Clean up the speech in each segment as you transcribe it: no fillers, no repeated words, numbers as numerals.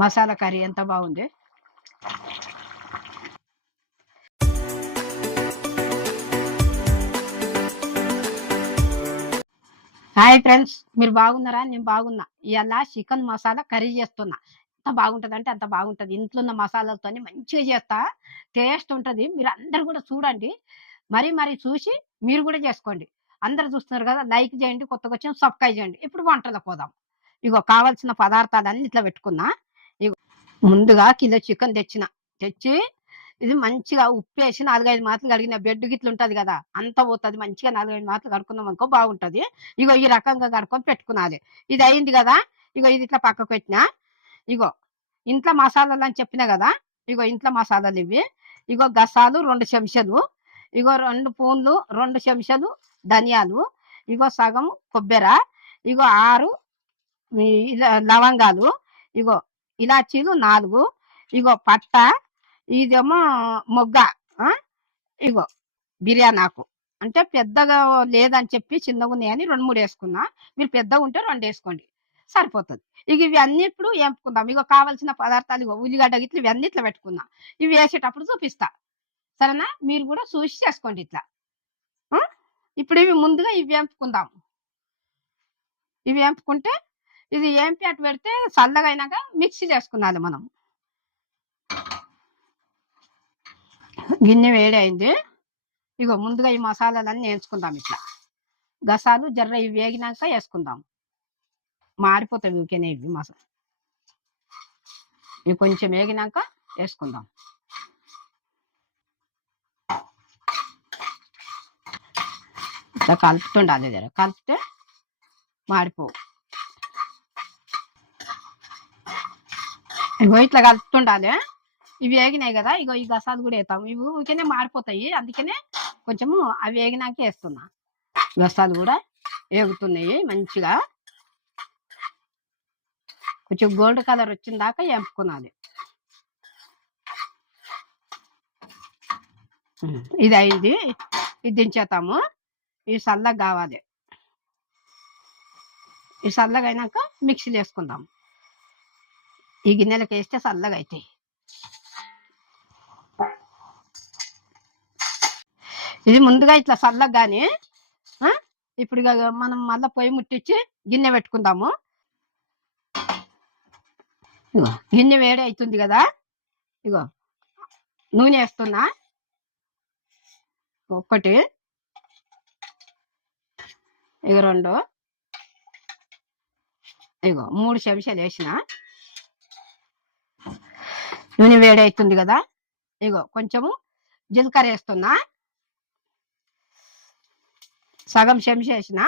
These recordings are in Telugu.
మసాలా కర్రీ ఎంత బాగుంది. హాయ్ ఫ్రెండ్స్, మీరు బాగున్నారా? నేను బాగున్నా. ఇవాళ చికెన్ మసాలా కర్రీ చేస్తున్నా. ఎంత బాగుంటది అంటే అంత బాగుంటది. ఇంట్లో ఉన్న మసాలాలతోని మంచిగా చేస్తా. టేస్ట్ ఉంటది. మీరు అందరు కూడా చూడండి. మరి చూసి మీరు కూడా చేసుకోండి. అందరు చూస్తున్నారు కదా, లైక్ చేయండి, కొత్తగా వచ్చిన సబ్స్క్రైబ్ చేయండి. ఇప్పుడు వంటలకు పోదాం. ఇగో కావాల్సిన పదార్థాలన్నీ ఇట్లా పెట్టుకున్నా. ఇగో ముందుగా కిలో చికెన్ తెచ్చి ఇది మంచిగా ఉప్పేసి 4, 5 మాటలు కడిగిన బెడ్ గిట్ల ఉంటది కదా, అంత పోతుంది. మంచిగా 4, 5 మాటలు కడుక్కున్నాం అనుకో బాగుంటది. ఇగో ఈ రకంగా కడుక్కొని పెట్టుకున్నది. ఇది అయింది కదా. ఇగో ఇది ఇట్లా పక్కకు పెట్టినా. ఇగో ఇంట్లో మసాలాలు అని చెప్పినా కదా. ఇగో ఇంట్లో మసాలాలు ఇవి. ఇగో గసాలు 2 చెంచాలు, ఇగో 2 స్పూన్లు, 2 చెంచాలు ధనియాలు, ఇగో సగం కొబ్బెర, ఇగో 6 లవంగాలు, ఇగో ఇలాచీలు 4, ఇగో పట్ట, ఇదేమో మొగ్గ, ఇగో బిర్యానీ ఆకు. అంటే పెద్దగా లేదని చెప్పి చిన్నగా ఉన్నాయని 2, 3 వేసుకున్నా. మీరు పెద్దగా ఉంటే 2 వేసుకోండి, సరిపోతుంది. ఇక ఇవి అన్ని ఇప్పుడు వేపుకుందాం. ఇగో కావాల్సిన పదార్థాలు ఇగో ఉల్లిగడ్డ గిట్లు ఇవన్నీ ఇట్లా పెట్టుకుందాం. ఇవి వేసేటప్పుడు చూపిస్తా, సరేనా? మీరు కూడా చూసి చేసుకోండి ఇట్లా. ఇప్పుడు ఇవి ముందుగా ఇవి వేపుకుందాం. ఇవి వేపుకుంటే ఇది ఏంపి అటు పెడితే చల్లగా అయినాక మిక్సీ చేసుకున్నాలి మనం. గిన్నె వేడి అయింది. ఇగో ముందుగా ఈ మసాలాలన్నీ వేసుకుందాం ఇట్లా. గసాలు జర్ర ఇవి వేగినాక వేసుకుందాం. మాడిపోతాయి ఊరికేనే ఇవి మసాలా. ఇవి కొంచెం వేగినాక వేసుకుందాం. ఇట్లా కలుపుతుండాలి, జర కలిపితే మాడిపోవు. ఇగో ఇట్లా కలుపుతుండాలి. ఇవి వేగినాయి కదా, ఇగో ఈ గసాలు కూడా వేస్తాము. ఇవి ఊరికేనే మాడిపోతాయి, అందుకనే కొంచెము అవి వేగినాక వేస్తున్నా. గసాలు కూడా వేగుతున్నాయి మంచిగా. కొంచెం గోల్డ్ కలర్ వచ్చిన దాకా వేపుకున్నది. ఇది అయింది. ఇది దించేతాము. ఇవి చల్లగా కావాలి. ఈ చల్లగా అయినాక మిక్సీలు వేసుకుందాం. ఈ గిన్నెలకు వేస్తే చల్లగా అవుతాయి. ఇది ముందుగా ఇట్లా చల్లగా కానీ ఇప్పుడు మనం మళ్ళీ పొయ్యి ముట్టించి గిన్నె పెట్టుకుందాము. ఇగో గిన్నె వేడి అవుతుంది కదా. ఇగో నూనె వేస్తున్నా. 1, ఇగో 2, ఇగో 3 చెంచాలు వేసిన. నూనె వేడి అవుతుంది కదా. ఇగో కొంచెము జీలకర్ర వేస్తున్నా. సగం చెంచా వేసిన.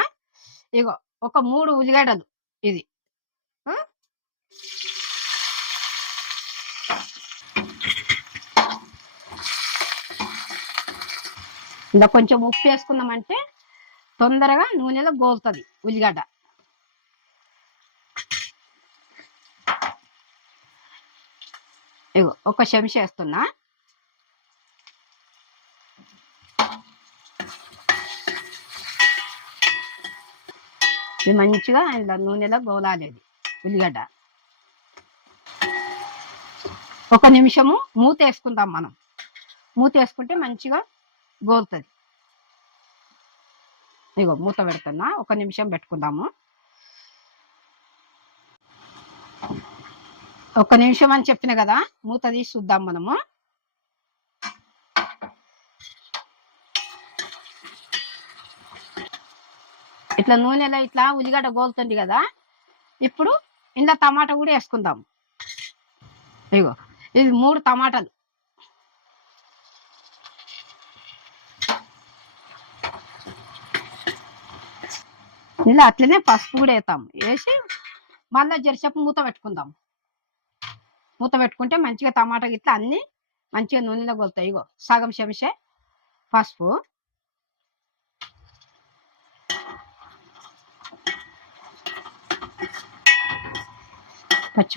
ఇగో ఒక 3 ఉల్లిగడ్డలు. ఇది ఇలా కొంచెం ఉప్పు వేసుకున్నామంటే తొందరగా నూనెలో గోలుతుంది ఉల్లిగడ్డ. ఇగో 1 చెంచా వేస్తున్నా. ఇది మంచిగా ఇలా నూనెలో గోలాలి ఉల్లిగడ్డ. 1 నిమిషము మూత వేసుకుందాం మనం. మూత వేసుకుంటే మంచిగా గోలుతుంది. ఇగో మూత పెడుతున్నా. 1 నిమిషం పెట్టుకుందాము. 1 నిమిషం అని చెప్పిన కదా, మూత తీసి చూద్దాం మనము. ఇట్లా నూనెలో ఇట్లా ఉల్లిగడ్డ గోలుతుంది కదా. ఇప్పుడు ఇందులో టమాటా కూడా వేసుకుందాం. ఇగో ఇది 3 టమాటాలు. ఇలా అట్లనే పసుపు కూడా వేస్తాం. వేసి మళ్ళీ జరసేపు మూత పెట్టుకుందాం. మూత పెట్టుకుంటే మంచిగా టమాటా గిట్లా అన్నీ మంచిగా నూనెలో గోలుతాయి. ఇగో సగం చెంచా పసుపు,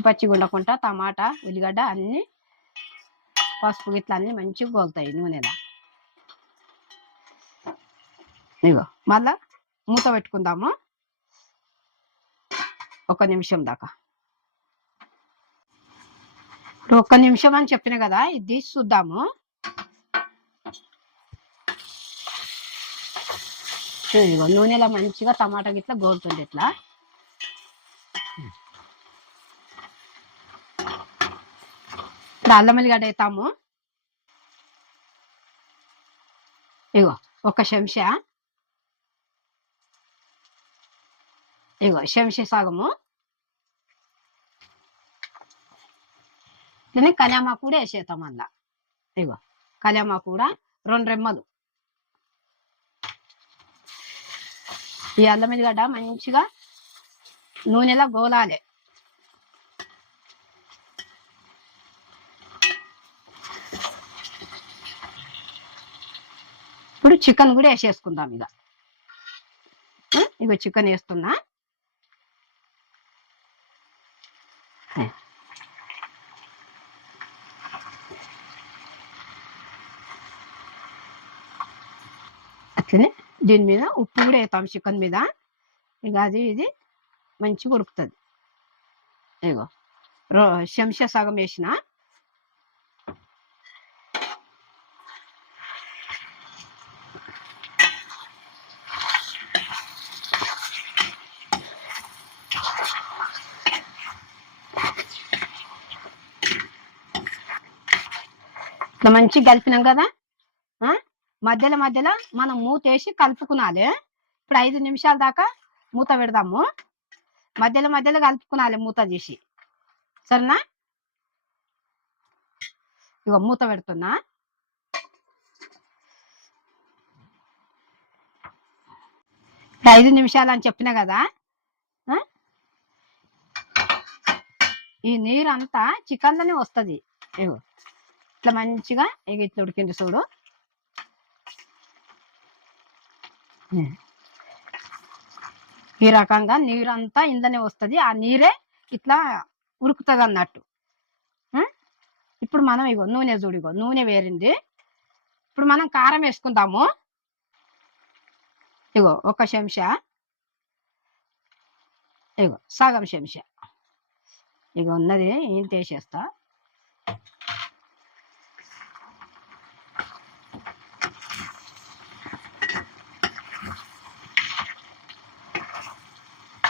పచ్చి ఉండకుండా టమాటా ఉల్లిగడ్డ అన్నీ పసుపు గిట్ల అన్నీ మంచిగా గోలుతాయి నూనెలో. ఇగో మళ్ళా మూత పెట్టుకుందాము 1 నిమిషం దాకా. ఒక్క నిమిషం అని చెప్పిన కదా, ఇది తీసి చూద్దాము. ఇదిగో నూనెలో మంచిగా టమాటా గిట్లా గోలుతుంది. ఇట్లా ఇప్పుడు అల్లం ఎల్లిగడ్డ వేస్తాము. ఇగో ఒక చెంచా, ఇగో చెంచా సగము. దీన్ని కళ్యామాకు కూడా వేసేస్తాం అలా. ఇగో కళ్యామాకు కూడా 2 రెమ్మలు. ఈ అల్లం ఎల్లిగడ్డ మంచిగా నూనెలో గోలాలి. ఇప్పుడు చికెన్ కూడా వేసేసుకుందాం. ఇగో చికెన్ వేస్తున్నా. అట్లనే దీని మీద ఉప్పు కూడా వేస్తాం చికెన్ మీద. ఇక అది ఇది మంచిగా ఉడుకుతుంది. ఇగో చెంచా సగం వేసిన. ఇట్లా మంచిగా కలిపినాం కదా. మధ్యలో మధ్యలో మనం మూత వేసి కలుపుకునాలి. ఇప్పుడు 5 నిమిషాల దాకా మూత పెడదాము. మధ్యలో మధ్యలో కలుపుకునాలి మూత తీసి, సరేనా? ఇగో మూత పెడుతున్నా. ఇప్పుడు 5 నిమిషాలు అని చెప్పిన కదా. ఈ నీరు అంతా చికెన్లోనే వస్తుంది. ఇగో ఇట్లా మంచిగా ఇట్లా ఉడికింది చూడు. ఈ రకంగా నీరంతా ఇందనే వస్తుంది. ఆ నీరే ఇట్లా ఉడుకుతుంది అన్నట్టు. ఇప్పుడు మనం ఇగో నూనె చూడు, ఇగో నూనె వేరింది. ఇప్పుడు మనం కారం వేసుకుందాము. ఇగో ఒక చెంచా, ఇగో సగం చెంచా, ఇగో ఉన్నది ఇంత వేసేస్తా.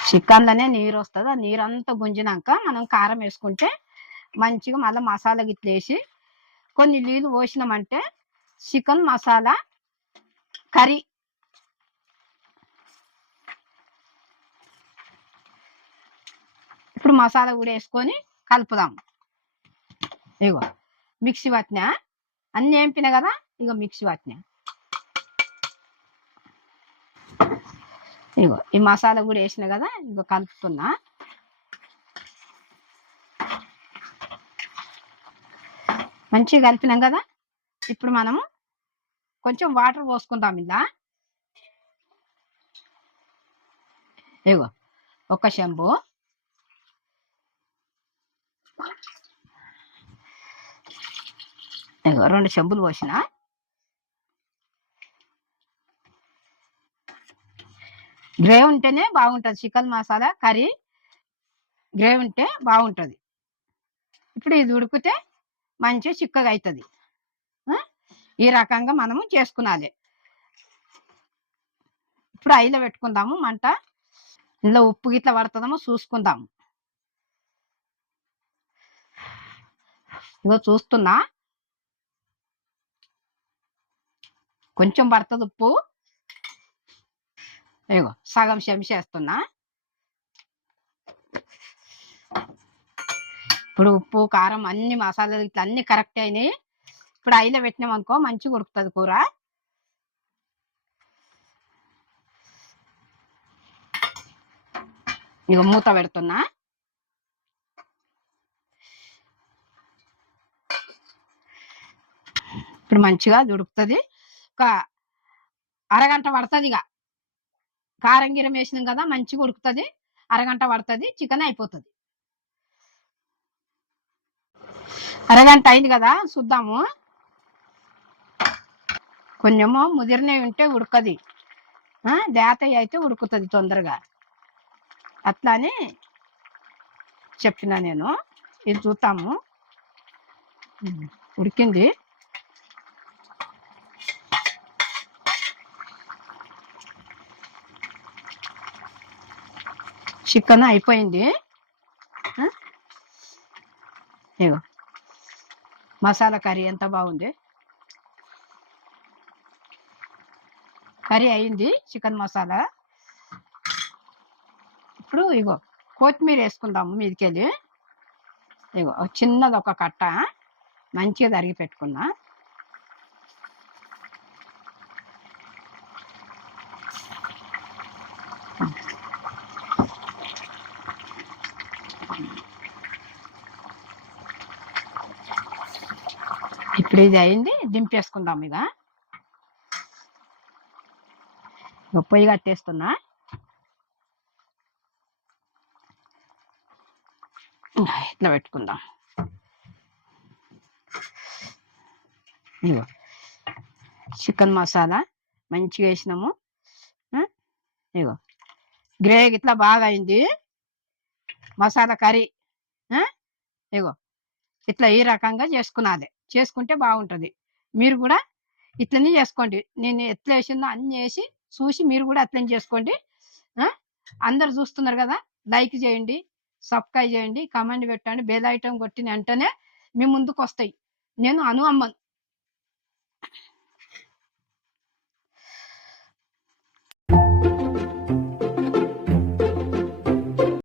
చికెన్లోనే నీరు వస్తుంది. ఆ నీరంతా గుంజినాక మనం కారం వేసుకుంటే మంచిగా మళ్ళీ మసాలా గిట్ల వేసి కొన్ని నీళ్ళు పోసినామంటే చికెన్ మసాలా కర్రీ. ఇప్పుడు మసాలా కూడా వేసుకొని కలుపుదాం. ఇగో మిక్సీ పట్టినా, అన్నీ వేంపినా కదా. ఇగో మిక్సీ పట్టినా. ఇగో ఈ మసాలా కూడా వేసిన కదా. ఇగో కలుపుతున్నా. మంచిగా కలిపినాం కదా. ఇప్పుడు మనము కొంచెం వాటర్ పోసుకుందాం. ఇలా ఇగో ఒక చెంబు, ఇగో 2 చెంబులు పోసిన. గ్రేవీ ఉంటేనే బాగుంటుంది. చికెన్ మసాలా కర్రీ గ్రేవీ ఉంటే బాగుంటుంది. ఇప్పుడు ఇది ఉడికితే మంచిగా చిక్కగా అవుతుంది. ఈ రకంగా మనము చేసుకునాలి. ఇప్పుడు ఐలో పెట్టుకుందాము మంట. ఇందులో ఉప్పు గిట్ల పడుతుందేమో చూసుకుందాము. ఇగో చూస్తున్నా, కొంచెం పడుతుంది ఉప్పు. ఇగో సగం చెంచా వేస్తున్నా. ఇప్పుడు ఉప్పు కారం అన్ని మసాలాలు ఇట్లా అన్ని కరెక్ట్ అయినాయి. ఇప్పుడు ఐలో పెట్టినాం అనుకో మంచిగా ఉడుకుతుంది కూర. ఇక మూత పెడుతున్నా. ఇప్పుడు మంచిగా ఉడుకుతుంది. ఒక అరగంట పడుతుంది. ఇక కారం గిరం వేసినాం కదా, మంచిగా ఉడుకుతుంది. అరగంట పడుతుంది, చికెన్ అయిపోతుంది. అరగంట అయింది కదా, చూద్దాము. కొంచెము ముదిరినవి ఉంటే ఉడకది, దేతయ్య అయితే ఉడుకుతుంది తొందరగా. అట్లా అని చెప్పిన నేను. ఇది చూద్దాము. ఉడికింది. చికెన్ అయిపోయింది. ఇగో మసాలా కర్రీ ఎంత బాగుంది. కర్రీ అయింది చికెన్ మసాలా. ఇప్పుడు ఇగో కొత్తిమీర వేసుకుందాము మీదికెళ్ళి. ఇగో చిన్నది ఒక కట్ట మంచిగా తరిగి పెట్టుకున్నా. ఇప్పుడు ఇది అయింది, దింపేసుకుందాం. ఇక పొయ్యి కట్టేస్తున్నా. ఇట్లా పెట్టుకుందాం. ఇగో చికెన్ మసాలా మంచిగా వేసినాము. ఇగో గ్రేవీ ఇట్లా బాగా అయింది. మసాలా కర్రీ ఇగో ఇట్లా ఈ రకంగా చేసుకుంటే బాగుంటుంది. మీరు కూడా ఇట్లనే చేసుకోండి. నేను ఎట్లా వేసిందో అన్ని వేసి చూసి మీరు కూడా అట్లనే చేసుకోండి. అందరు చూస్తున్నారు కదా, లైక్ చేయండి, సబ్స్క్రైబ్ చేయండి, కామెంట్ పెట్టండి, బెల్ ఐటమ్ కొట్టిన వెంటనే మీ ముందుకు వస్తాయి. నేను అను అమ్మను.